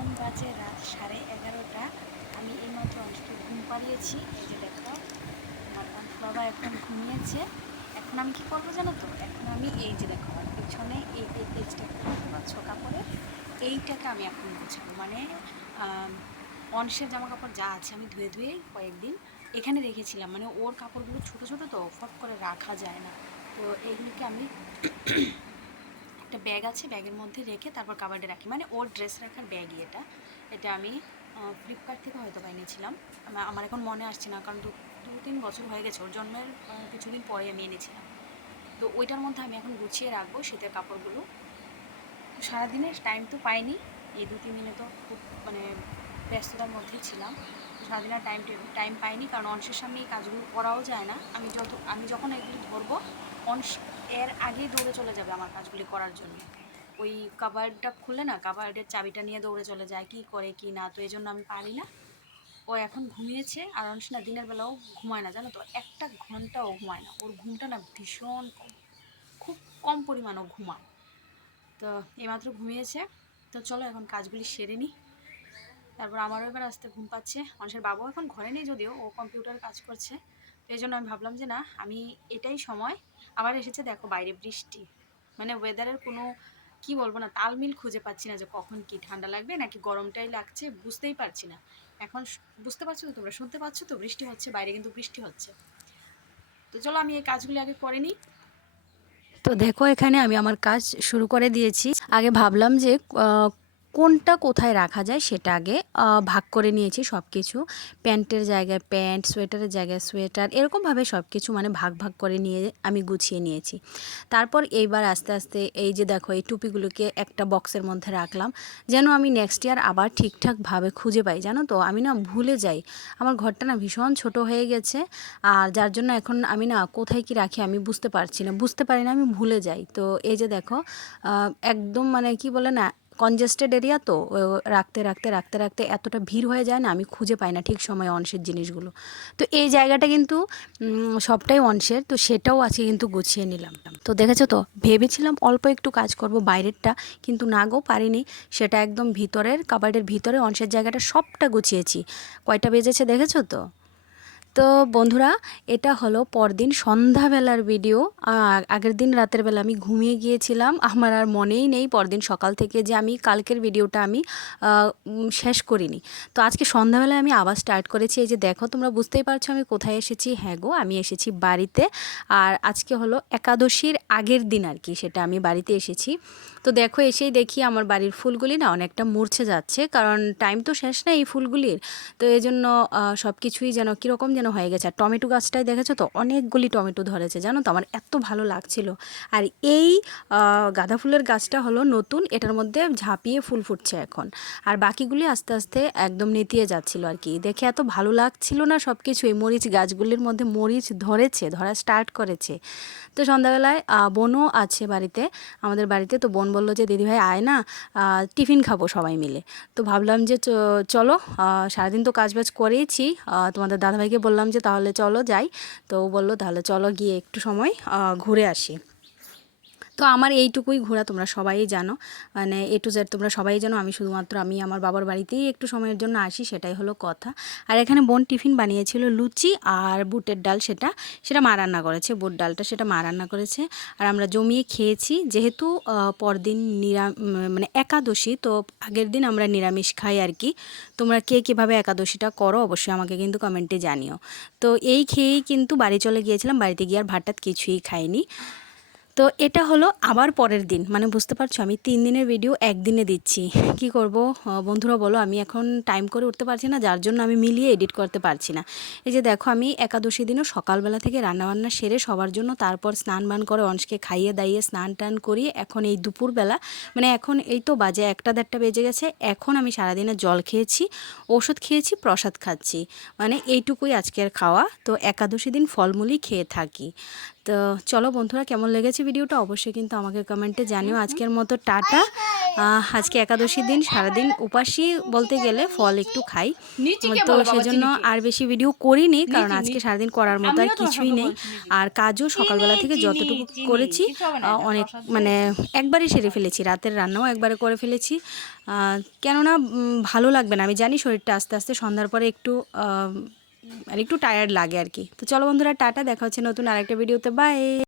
এখন বাজে রাত সাড়ে এগারোটা। আমি এইমাত্র অনেককে ঘুম পাড়িয়েছি। এই যে দেখো, আমার অনেক বাবা এখন ঘুমিয়েছে। এখন আমি কি করব জানো তো? এখন আমি এই যে দেখো, আমার পিছনে এই এই পেজটা দেখতে পাচ্ছ কাপড়ে এইটাকে আমি এখন গুছাবো। মানে অংশের জামা কাপড় যা আছে আমি ধুয়ে ধুয়ে কয়েকদিন এখানে রেখেছিলাম। মানে ওর কাপড়গুলো ছোট ছোট তো, ফট করে রাখা যায় না। তো এইগুলিকে আমি একটা ব্যাগ আছে, ব্যাগের মধ্যে রেখে তারপর কাবার্ডে রাখি। মানে ওর ড্রেস রাখার ব্যাগই এটা। এটা আমি ফ্লিপকার্ট থেকে হয়তো বা এনেছিলাম আমার এখন মনে আসছে না, কারণ দু দু তিন বছর হয়ে গেছে। ওর জন্মের কিছুদিন পরে আমি এনেছিলাম। তো ওইটার মধ্যে আমি এখন গুছিয়ে রাখব শীতের কাপড়গুলো। সারাদিনের টাইম তো পাইনি। এই দু তিন দিনে তো খুব মানে ব্যস্ততার মধ্যেই ছিলাম। তো সারাদিনের টাইম টাইম পাইনি, কারণ অংশের সামনে এই কাজগুলো করাও যায় না। আমি যত, আমি যখন এগুলি ধরবো, অংশ এর আগেই দৌড়ে চলে যাবে আমার কাজগুলি করার জন্য। ওই কাবার্ডটা খুলে না কাবার্ডের চাবিটা নিয়ে দৌড়ে চলে যায়, কি করে, কি না, তো এই জন্য আমি পারি না। ও এখন ঘুমিয়েছে, আর অংশ না দিনের বেলাও ঘুমায় না, জানো তো? একটা ঘন্টাও ঘুমায় না। ওর ঘুমটা না ভীষণ কম, খুব কম পরিমাণ ও ঘুমায়। তো এইমাত্র ঘুমিয়েছে। তো চলো এখন কাজগুলি সেরে নিই। তারপর আমারও এবার আসতে ঘুম পাচ্ছে। মানুষের বাবাও এখন ঘরে নেই যদিও, ও কম্পিউটার কাজ করছে। এই জন্য আমি ভাবলাম যে না, আমি এটাই সময়। আবার এসেছে দেখো বাইরে বৃষ্টি। মানে ওয়েদারের কোনো কি বলব না, তালমিল খুঁজে পাচ্ছি না যে কখন কি ঠান্ডা লাগবে নাকি গরমটাই লাগছে, বুঝতেই পারছি না। এখন বুঝতে পারছ তো তোমরা? শুনতে পাচ্ছ তো? বৃষ্টি হচ্ছে, বাইরে কিন্তু বৃষ্টি হচ্ছে। তো চলো আমি এই কাজগুলি আগে করে নিই। তো দেখো এখানে আমি আমার কাজ শুরু করে দিয়েছি। আগে ভাবলাম যে কোনটা কোথায় রাখা যায় সেটা আগে ভাগ করে নিয়েছি সব কিছু প্যান্টের জায়গায় প্যান্ট, সোয়েটারের জায়গায় সোয়েটার, এরকমভাবে সব কিছু মানে ভাগ ভাগ করে নিয়ে আমি গুছিয়ে নিয়েছি। তারপর এইবার আস্তে আস্তে এই যে দেখো, এই টুপিগুলোকে একটা বক্সের মধ্যে রাখলাম, যেন আমি নেক্সট ইয়ার আবার ঠিকঠাকভাবে খুঁজে পাই। জানো তো, আমি না ভুলে যাই। আমার ঘরটা না ভীষণ ছোট হয়ে গেছে, আর যার জন্য এখন আমি না কোথায় কি রাখি আমি বুঝতে পারছি না। বুঝতে পারি না, আমি ভুলে যাই। তো এই যে দেখো একদম মানে কি বলে না কনজেস্টেড এরিয়া তো রাখতে রাখতে রাখতে রাখতে এতটা ভিড় হয়ে যায় না, আমি খুঁজে পাই না ঠিক সময়ে অংশের জিনিসগুলো। তো এই জায়গাটা কিন্তু সবটাই অংশের তো সেটাও আজকে কিন্তু গুছিয়ে নিলাম। তো দেখেছ তো, ভেবেছিলাম অল্প একটু কাজ করব বাইরেরটা, কিন্তু না গো, পারিনি। সেটা একদম ভিতরের কাবার্ডের ভিতরে অংশের জায়গাটা সবটা গুছিয়েছি। কয়টা বেজেছে দেখেছ তো? তো বন্ধুরা, এটা হলো পরদিন সন্ধ্যাবেলার ভিডিও আগের দিন রাতের বেলা আমি ঘুমিয়ে গিয়েছিলাম। আমার আর মনেই নেই পরদিন সকাল থেকে যে আমি কালকের ভিডিওটা আমি শেষ করিনি। তো আজকে সন্ধ্যাবেলায় আমি আবার স্টার্ট করেছি। এই যে দেখো, তোমরা বুঝতেই পারছ আমি কোথায় এসেছি? হ্যাঁ গো, আমি এসেছি বাড়িতে। আর আজকে হলো একাদশীর আগের দিন আর কি, সেটা আমি বাড়িতে এসেছি। তো দেখো, এসেই দেখি আমার বাড়ির ফুলগুলি না অনেকটা মূর্ছে যাচ্ছে, কারণ টাইম তো শেষ না এই ফুলগুলির। তো এই জন্য সব কিছুই যেন কীরকম যেন হয়ে গেছে। আর টমেটো গাছটাই দেখেছ তো? অনেকগুলি টমেটো ধরেছে, জানো তো? আমার এত ভালো লাগছিল। আর এই গাঁদা ফুলের গাছটা হলো নতুন, এটার মধ্যে ঝাঁপিয়ে ফুল ফুটছে এখন। আর বাকিগুলি আস্তে আস্তে একদম নেতিয়ে যাচ্ছিল আর কি। দেখে এত ভালো লাগছিল না সব কিছু এই মরিচ গাছগুলির মধ্যে মরিচ ধরেছে, ধরা স্টার্ট করেছে। তো সন্ধ্যাবেলায় বোনও আছে বাড়িতে, আমাদের বাড়িতে। তো বোন বলল যে, দিদিভাই, আয় না টিফিন খাব সবাই মিলে। তো ভাবলাম যে চলো সারাদিন তো কাজ বাজ করেইছি তোমাদের দাদাভাইকে বললাম যে তাহলে চলো যাই। তো বলল তাহলে চলো গিয়ে একটু সময় ঘুরে আসি। তো আমার এইটুকুই ঘোরা তোমরা সবাই জানো। মানে এ টু জেড তোমরা সবাই জানো আমি শুধুমাত্র আমি আমার বাবার বাড়িতেই একটু সময়ের জন্য আসি সেটাই হলো কথা। আর এখানে বোন টিফিন বানিয়েছিল লুচি আর বুটের ডাল সেটা সেটা মা রান্না করেছে বুট ডালটা সেটা মা রান্না করেছে। আর আমরা জমিয়ে খেয়েছি যেহেতু পরদিন নিরা উম, মানে একাদশী তো আগের দিন আমরা নিরামিষ খাই আর কি। তোমরা কে কীভাবে একাদশীটা করো অবশ্যই আমাকে কিন্তু কমেন্টে জানিও। তো এই খেয়েই কিন্তু বাড়ি চলে গিয়েছিলাম বাড়িতে গিয়ে আর ভাতটাত কিছুই খাইনি। তো এটা হলো আবার পরের দিন। মানে বুঝতে পারছ, আমি তিন দিনের ভিডিও একদিনে দিচ্ছি। কি করব? বন্ধুরা বলো, আমি এখন টাইম করে উঠতে পারছি না, যার জন্য আমি মিলিয়ে এডিট করতে পারছি না। এই যে দেখো, আমি একাদশী দিনও সকালবেলা থেকে রান্নাবান্না সেরে সবার জন্য তারপর স্নান বান করে অংশকে খাইয়ে দাইয়ে স্নান টান করিয়ে এখন এই দুপুরবেলা মানে এখন এই তো বাজে একটা দেড়টা বেজে গেছে, এখন আমি সারাদিনে জল খেয়েছি, ওষুধ খেয়েছি, প্রসাদ খাচ্ছি। মানে এইটুকুই আজকের খাওয়া। তো একাদশী দিন ফলমূলই খেয়ে থাকি। তো চলো বন্ধুরা কেমন লেগেছে ভিডিওটা অবশ্যই কিন্তু আমাকে কমেন্টে জানিও। আজকের মতো টাটা। আজকে একাদশীর দিন সারাদিন উপাসই বলতে গেলে ফল একটু খাই। তো সেজন্য আর বেশি ভিডিও করিনি কারণ আজকে সারাদিন করার মতো আর কিছুই নেই। আর কাজও সকালবেলা থেকে যতটুকু করেছি অনেক মানে একবারই সেরে ফেলেছি রাতের রান্নাও একবারে করে ফেলেছি। কেননা ভালো লাগবে না। আমি জানি শরীরটা আস্তে আস্তে সন্ধ্যার পরে একটু আর একটু টায়ার্ড লাগে আর কি। তো চলো বন্ধুরা, টাটা, দেখা হচ্ছে নতুন আরেকটা ভিডিওতে বাই